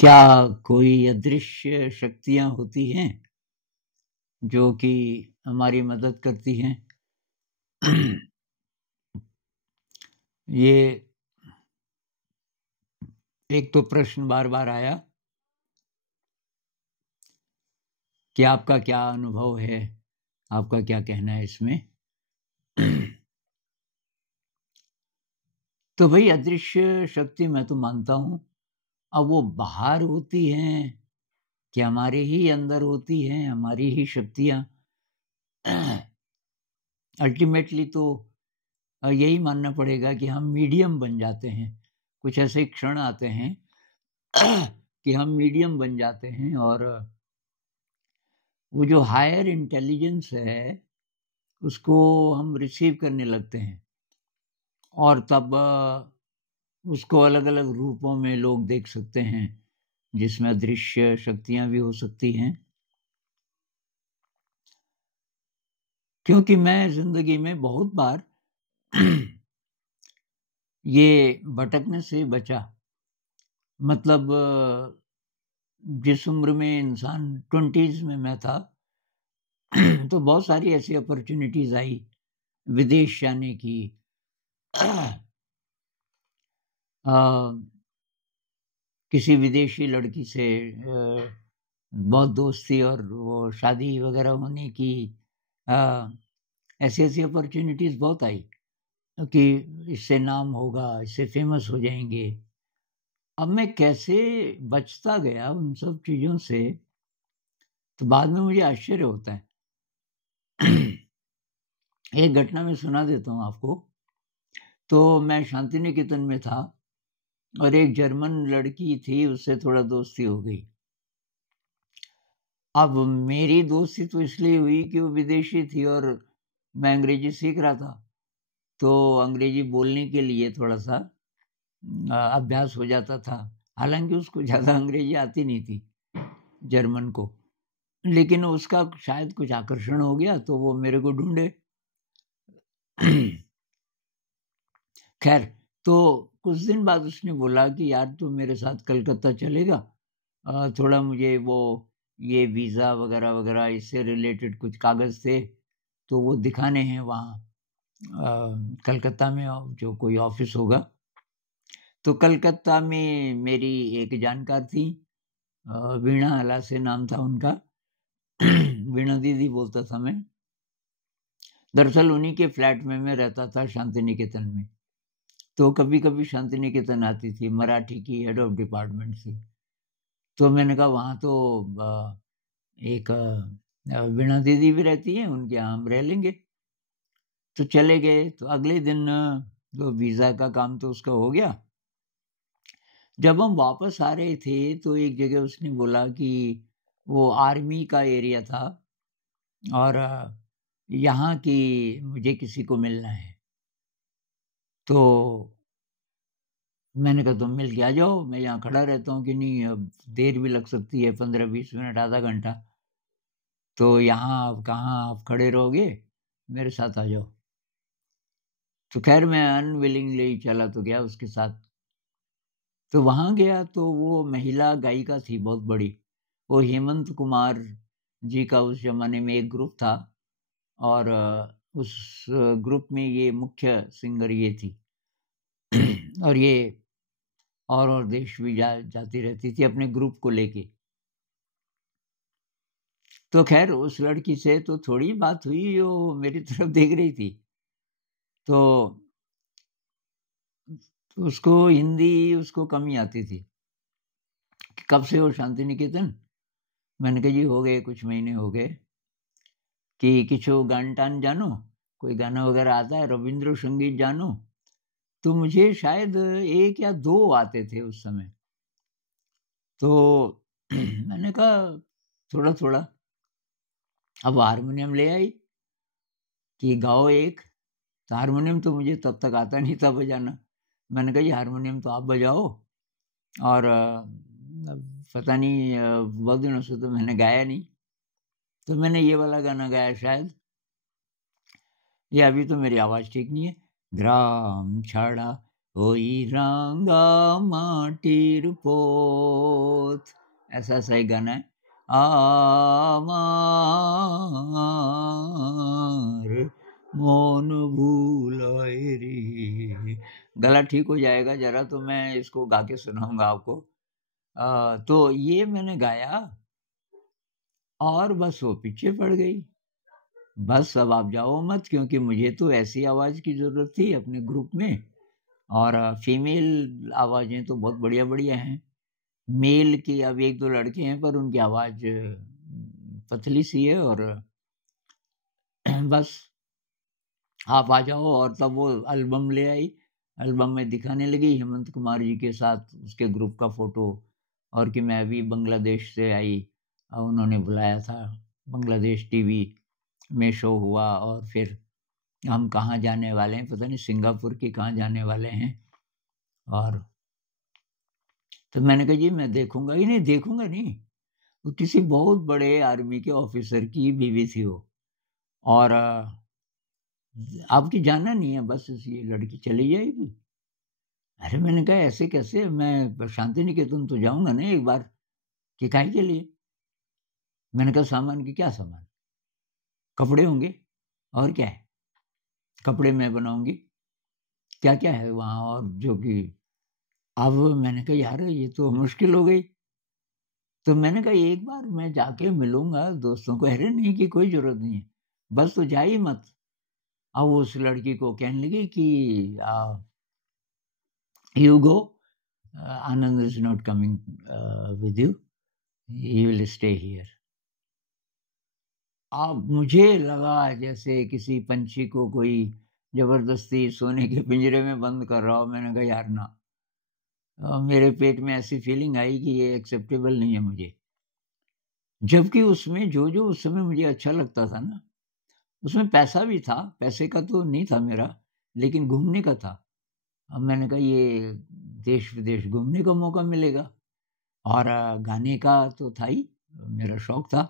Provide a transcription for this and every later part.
क्या कोई अदृश्य शक्तियां होती हैं जो कि हमारी मदद करती हैं? ये एक तो प्रश्न बार बार आया कि आपका क्या अनुभव है, आपका क्या कहना है इसमें। तो भाई अदृश्य शक्ति मैं तो मानता हूं, अब वो बाहर होती हैं कि हमारे ही अंदर होती हैं, हमारी ही शक्तियां। अल्टीमेटली तो यही मानना पड़ेगा कि हम मीडियम बन जाते हैं। कुछ ऐसे क्षण आते हैं कि हम मीडियम बन जाते हैं और वो जो हायर इंटेलिजेंस है उसको हम रिसीव करने लगते हैं और तब उसको अलग अलग रूपों में लोग देख सकते हैं, जिसमें अदृश्य शक्तियां भी हो सकती हैं। क्योंकि मैं जिंदगी में बहुत बार ये भटकने से बचा। मतलब जिस उम्र में इंसान 20s में मैं था तो बहुत सारी ऐसी अपॉर्चुनिटीज आई विदेश जाने की। किसी विदेशी लड़की से बहुत दोस्ती और वो शादी वगैरह होने की ऐसी ऐसी अपॉर्चुनिटीज बहुत आई कि इससे नाम होगा, इससे फेमस हो जाएंगे। अब मैं कैसे बचता गया उन सब चीजों से, तो बाद में मुझे आश्चर्य होता है। एक घटना मैं सुना देता हूँ आपको। तो मैं शांति निकेतन में था और एक जर्मन लड़की थी, उससे थोड़ा दोस्ती हो गई। अब मेरी दोस्ती तो इसलिए हुई कि वो विदेशी थी और मैं अंग्रेजी सीख रहा था, तो अंग्रेजी बोलने के लिए थोड़ा सा अभ्यास हो जाता था। हालांकि उसको ज़्यादा अंग्रेजी आती नहीं थी, जर्मन को, लेकिन उसका शायद कुछ आकर्षण हो गया तो वो मेरे को ढूंढे। खैर, तो कुछ दिन बाद उसने बोला कि यार तू मेरे साथ कलकत्ता चलेगा, थोड़ा मुझे वो ये वीज़ा वगैरह वगैरह इससे रिलेटेड कुछ कागज़ थे तो वो दिखाने हैं वहाँ कलकत्ता में जो कोई ऑफिस होगा। तो कलकत्ता में मेरी एक जानकार थी, वीणा अला से नाम था उनका। वीणा दीदी बोलता था मैं। दरअसल उन्हीं के फ्लैट में मैं रहता था शांति निकेतन में। तो कभी कभी शांति निकेतन आती थी, मराठी की हेड ऑफ डिपार्टमेंट थी। तो मैंने कहा वहाँ तो एक वीणा दीदी भी रहती है, उनके यहाँ हम रह लेंगे। तो चले गए। तो अगले दिन तो वीज़ा का काम तो उसका हो गया। जब हम वापस आ रहे थे तो एक जगह उसने बोला कि वो आर्मी का एरिया था और यहाँ की मुझे किसी को मिलना है। तो मैंने कहा तुम मिल के आ जाओ, मैं यहाँ खड़ा रहता हूँ कि नहीं, अब देर भी लग सकती है, 15-20 मिनट, आधा घंटा। तो यहाँ आप कहाँ आप खड़े रहोगे, मेरे साथ आ जाओ। तो खैर मैं अनविलिंगली चला तो गया उसके साथ। तो वहाँ गया तो वो महिला गायिका थी बहुत बड़ी। वो हेमंत कुमार जी का उस जमाने में एक ग्रुप था और उस ग्रुप में ये मुख्य सिंगर ये थी। और ये और देश भी जाती रहती थी अपने ग्रुप को लेके। तो खैर उस लड़की से तो थोड़ी बात हुई, वो मेरी तरफ देख रही थी। तो उसको हिंदी उसको कम ही आती थी। कब से हो शांति निकेतन? मैंने कहा जी हो गए, कुछ महीने हो गए। कि किछु गान टान जानो, कोई गाना वगैरह आता है, रविंद्र संगीत जानो? तो मुझे शायद 1 या 2 आते थे उस समय। तो मैंने कहा थोड़ा थोड़ा। अब हारमोनियम ले आई कि गाओ एक। तो हारमोनियम तो मुझे तब तक आता नहीं था बजाना। मैंने कहा जी हारमोनियम तो आप बजाओ। और पता नहीं बहुत दिनों से तो मैंने गाया नहीं, तो मैंने ये वाला गाना गाया शायद। ये अभी तो मेरी आवाज़ ठीक नहीं है। ग्राम छाड़ा ওই রাঙ্গা মাটির পথ, ऐसा ऐसा एक गाना है। আমার মন ভুলায় রে, गला ठीक हो जाएगा जरा तो मैं इसको गा के सुनाऊंगा आपको। तो ये मैंने गाया और बस वो पीछे पड़ गई। बस अब आप जाओ मत, क्योंकि मुझे तो ऐसी आवाज की जरूरत थी अपने ग्रुप में, और फीमेल आवाजें तो बहुत बढ़िया बढ़िया हैं। मेल की अब एक दो लड़के हैं पर उनकी आवाज पतली सी है, और बस आप आ जाओ। और तब वो एल्बम ले आई, एल्बम में दिखाने लगी हेमंत कुमार जी के साथ उसके ग्रुप का फोटो, और कि मैं अभी बांग्लादेश से आई, उन्होंने बुलाया था, बांग्लादेश टीवी में शो हुआ, और फिर हम कहाँ जाने वाले हैं, पता नहीं सिंगापुर के कहाँ जाने वाले हैं। और तो मैंने कहा जी मैं देखूंगा ही नहीं, देखूंगा नहीं। वो किसी बहुत बड़े आर्मी के ऑफिसर की बीवी थी वो, और आपकी जाना नहीं है, बस ये लड़की चली जाएगी। अरे मैंने कहा ऐसे कैसे, मैं शांति निकेतन तो जाऊंगा ना एक बार, कि काहे के लिए। मैंने कहा सामान की क्या सामान, कपड़े होंगे और क्या है, कपड़े मैं बनाऊंगी, क्या क्या है वहाँ, और जो कि अब मैंने कहा यार ये तो मुश्किल हो गई। तो मैंने कहा एक बार मैं जाके मिलूंगा दोस्तों को। अरे नहीं की कोई जरूरत नहीं है, बस तो जा ही मत। अब उस लड़की को कहने लगी कि you go, Anand is not coming with you, he will stay here. अब मुझे लगा जैसे किसी पंछी को कोई जबरदस्ती सोने के पिंजरे में बंद कर रहा हो। मैंने कहा यार ना, मेरे पेट में ऐसी फीलिंग आई कि ये एक्सेप्टेबल नहीं है मुझे। जबकि उसमें जो जो उस समय मुझे अच्छा लगता था ना, उसमें पैसा भी था, पैसे का तो नहीं था मेरा, लेकिन घूमने का था। अब मैंने कहा ये देश विदेश घूमने का मौका मिलेगा, और गाने का तो था ही, मेरा शौक था।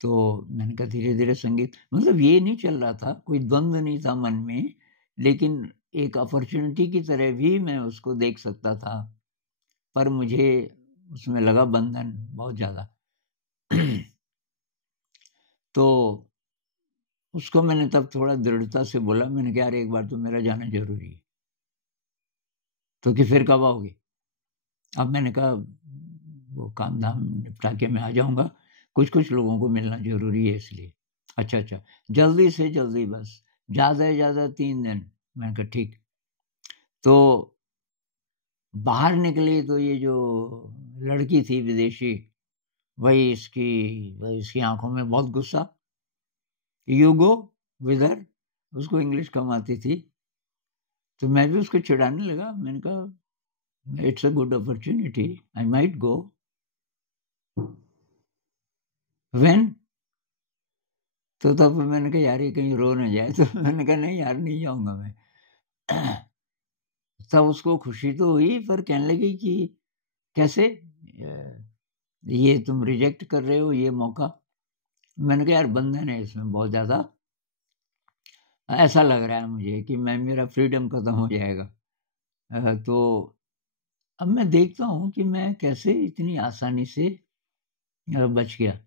तो मैंने कहा धीरे धीरे संगीत, मतलब ये नहीं चल रहा था, कोई द्वंद्व नहीं था मन में, लेकिन एक अपॉर्चुनिटी की तरह भी मैं उसको देख सकता था। पर मुझे उसमें लगा बंधन बहुत ज़्यादा। तो उसको मैंने तब थोड़ा दृढ़ता से बोला, मैंने कहा यार एक बार तो मेरा जाना जरूरी है। तो कि फिर कब आओगे। अब मैंने कहा वो काम धाम निपटा के मैं आ जाऊंगा, कुछ कुछ लोगों को मिलना जरूरी है इसलिए। अच्छा अच्छा, जल्दी से जल्दी, बस ज़्यादा से ज़्यादा 3 दिन। मैंने कहा ठीक। तो बाहर निकली तो ये जो लड़की थी विदेशी, वही इसकी आंखों में बहुत गुस्सा। यू गो विदर, उसको इंग्लिश कम आती थी, तो मैं भी उसको चिढ़ाने लगा। मैंने कहा it's a good opportunity, I might go when. तो तब मैंने कहा यार ये कहीं रो ना जाए, तो मैंने कहा नहीं यार नहीं जाऊंगा मैं। तब उसको खुशी तो हुई, पर कहने लगी कि कैसे ये तुम रिजेक्ट कर रहे हो ये मौका। मैंने कहा यार बंधन है इसमें बहुत ज़्यादा, ऐसा लग रहा है मुझे कि मेरा फ्रीडम खत्म हो जाएगा। तो अब मैं देखता हूँ कि मैं कैसे इतनी आसानी से बच गया।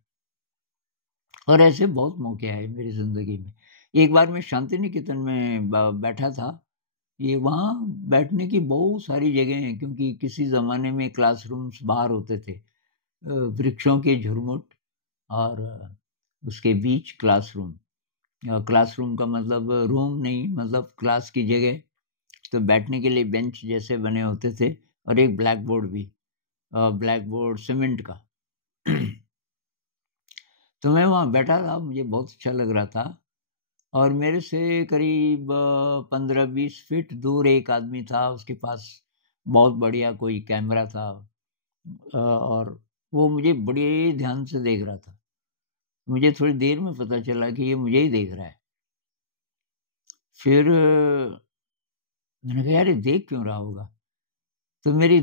और ऐसे बहुत मौके आए मेरी ज़िंदगी में। एक बार मैं शांति निकेतन में बैठा था। ये वहाँ बैठने की बहुत सारी जगह हैं, क्योंकि किसी ज़माने में क्लासरूम्स बाहर होते थे, वृक्षों के झुरमुट, और उसके बीच क्लासरूम। क्लासरूम का मतलब रूम नहीं, मतलब क्लास की जगह। तो बैठने के लिए बेंच जैसे बने होते थे, और एक ब्लैक बोर्ड भी, ब्लैक बोर्ड सीमेंट का। तो मैं वहाँ बैठा था, मुझे बहुत अच्छा लग रहा था। और मेरे से करीब 15-20 फीट दूर एक आदमी था, उसके पास बहुत बढ़िया कोई कैमरा था, और वो मुझे बड़े ध्यान से देख रहा था। मुझे थोड़ी देर में पता चला कि ये मुझे ही देख रहा है। फिर मैंने कहा यार ये देख क्यों रहा होगा। तो मेरी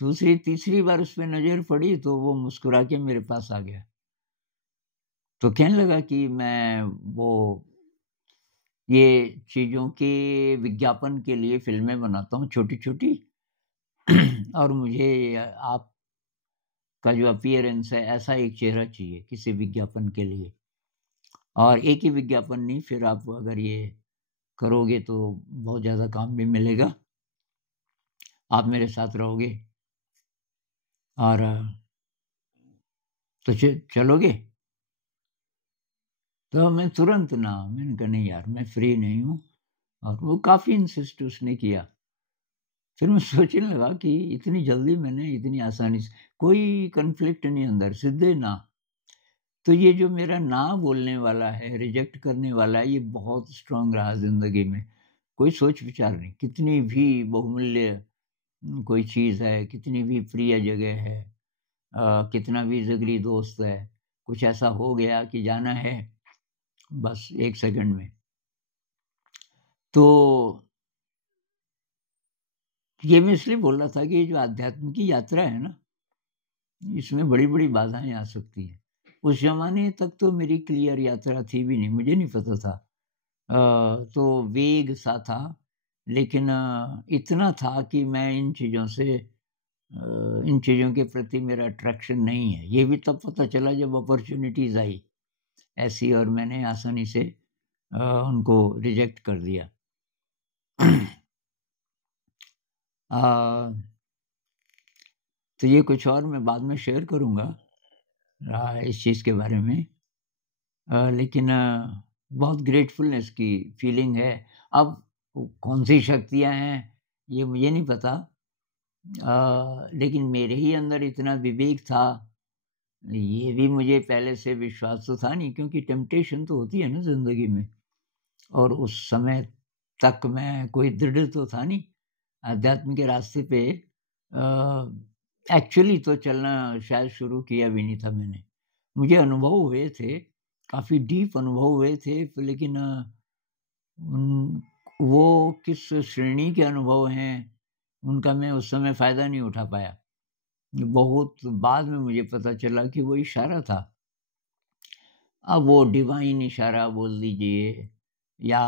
दूसरी तीसरी बार उस पर नज़र पड़ी, तो वो मुस्कुरा के मेरे पास आ गया। तो कहने लगा कि मैं वो ये चीज़ों के विज्ञापन के लिए फ़िल्में बनाता हूँ छोटी-छोटी और मुझे आपका जो अपीयरेंस है ऐसा एक चेहरा चाहिए किसी विज्ञापन के लिए। और एक ही विज्ञापन नहीं, फिर आप अगर ये करोगे तो बहुत ज़्यादा काम भी मिलेगा। आप मेरे साथ रहोगे और तो चलोगे? तो मैं तुरंत ना, मैंने कहा नहीं यार मैं फ्री नहीं हूँ और वो काफ़ी इंसिस्ट उसने किया। फिर मैं सोचने लगा कि इतनी जल्दी मैंने इतनी आसानी से कोई कॉन्फ्लिक्ट नहीं अंदर, सीधे ना। तो ये जो मेरा ना बोलने वाला है, रिजेक्ट करने वाला है, ये बहुत स्ट्रॉन्ग रहा ज़िंदगी में। कोई सोच-विचार नहीं, कितनी भी बहुमूल्य कोई चीज़ है, कितनी भी प्रिय जगह है, कितना भी जिगरी दोस्त है, कुछ ऐसा हो गया कि जाना है, बस 1 सेकंड में। तो ये मैं इसलिए बोल रहा था कि ये जो आध्यात्म की यात्रा है ना, इसमें बड़ी-बड़ी बाधाएँ आ सकती हैं। उस ज़माने तक तो मेरी क्लियर यात्रा थी भी नहीं, मुझे नहीं पता था। तो वेग सा था, लेकिन इतना था कि मैं इन चीज़ों के प्रति मेरा अट्रैक्शन नहीं है। ये भी तब पता चला जब अपॉर्च्युनिटीज़ आई ऐसी और मैंने आसानी से उनको रिजेक्ट कर दिया। अ, तो ये कुछ और मैं बाद में शेयर करूँगा इस चीज़ के बारे में। लेकिन बहुत ग्रेटफुलनेस की फीलिंग है। अब कौन-सी शक्तियाँ हैं, ये मुझे नहीं पता। लेकिन मेरे ही अंदर इतना विवेक था, ये भी मुझे पहले से विश्वास तो था नहीं, क्योंकि टेम्पटेशन तो होती है ना ज़िंदगी में। और उस समय तक मैं कोई दृढ़ तो था नहीं अध्यात्म के रास्ते पे। एक्चुअली तो चलना शायद शुरू किया भी नहीं था मैंने। मुझे अनुभव हुए थे, काफ़ी डीप अनुभव हुए थे, लेकिन उन वो किस श्रेणी के अनुभव हैं, उनका मैं उस समय फ़ायदा नहीं उठा पाया। बहुत बाद में मुझे पता चला कि वो इशारा था। अब वो डिवाइन इशारा बोल दीजिए या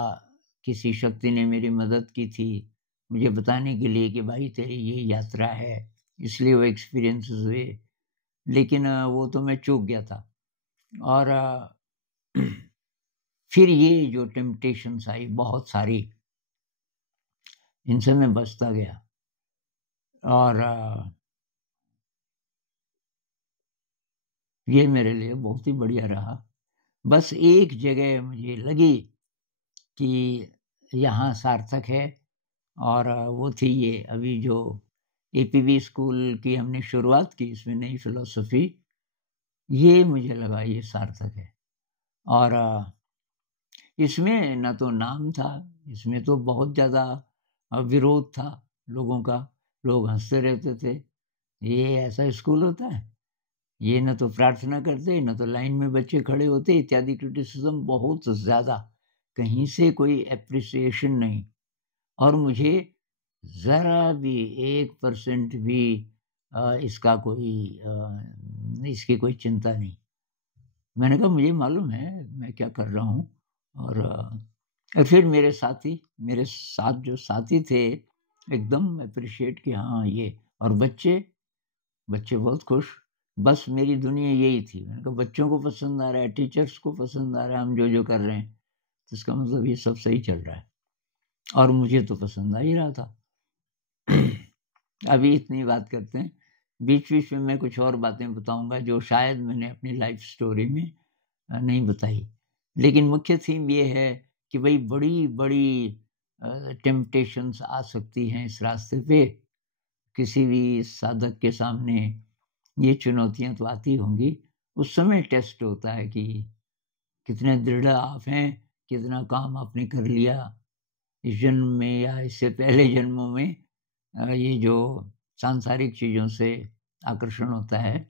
किसी शक्ति ने मेरी मदद की थी, मुझे बताने के लिए कि भाई तेरी ये यात्रा है, इसलिए वो एक्सपीरियंसेस हुए। लेकिन वो तो मैं चूक गया था और फिर ये जो टेम्पटेशंस आई बहुत सारी, इनसे मैं बचता गया और ये मेरे लिए बहुत ही बढ़िया रहा। बस एक जगह मुझे लगी कि यहाँ सार्थक है और वो थी ये अभी जो एपीवी स्कूल की हमने शुरुआत की, इसमें नई फ़िलॉसफ़ी, ये मुझे लगा ये सार्थक है। और इसमें ना तो नाम था, इसमें तो बहुत ज़्यादा विरोध था लोगों का। लोग हँसते रहते थे, ये ऐसा स्कूल होता है? ये ना तो प्रार्थना करते, ना तो लाइन में बच्चे खड़े होते, इत्यादि क्रिटिसिज़्म बहुत ज़्यादा। कहीं से कोई एप्रिसिएशन नहीं और मुझे ज़रा भी 1% भी इसका कोई इसकी कोई चिंता नहीं। मैंने कहा मुझे मालूम है मैं क्या कर रहा हूँ और फिर मेरे साथ जो साथी थे एकदम एप्रिशिएट कि हाँ ये और बच्चे बहुत खुश। बस मेरी दुनिया यही थी। मैंने कहा बच्चों को पसंद आ रहा है, टीचर्स को पसंद आ रहा है हम जो-जो कर रहे हैं, तो इसका मतलब ये सब सही चल रहा है और मुझे तो पसंद आ ही रहा था। अभी इतनी बात करते हैं। बीच-बीच में मैं कुछ और बातें बताऊँगा जो शायद मैंने अपनी लाइफ़ स्टोरी में नहीं बताई। लेकिन मुख्य थीम ये है कि भई बड़ी-बड़ी टेम्पटेशंस आ सकती हैं इस रास्ते पे। किसी भी साधक के सामने ये चुनौतियाँ तो आती होंगी। उस समय टेस्ट होता है कि कितने दृढ़ आप हैं, कितना काम आपने कर लिया इस जन्म में या इससे पहले जन्मों में। ये जो सांसारिक चीज़ों से आकर्षण होता है,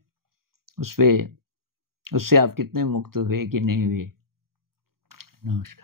उससे आप कितने मुक्त हुए कि नहीं हुए। नमस्कार।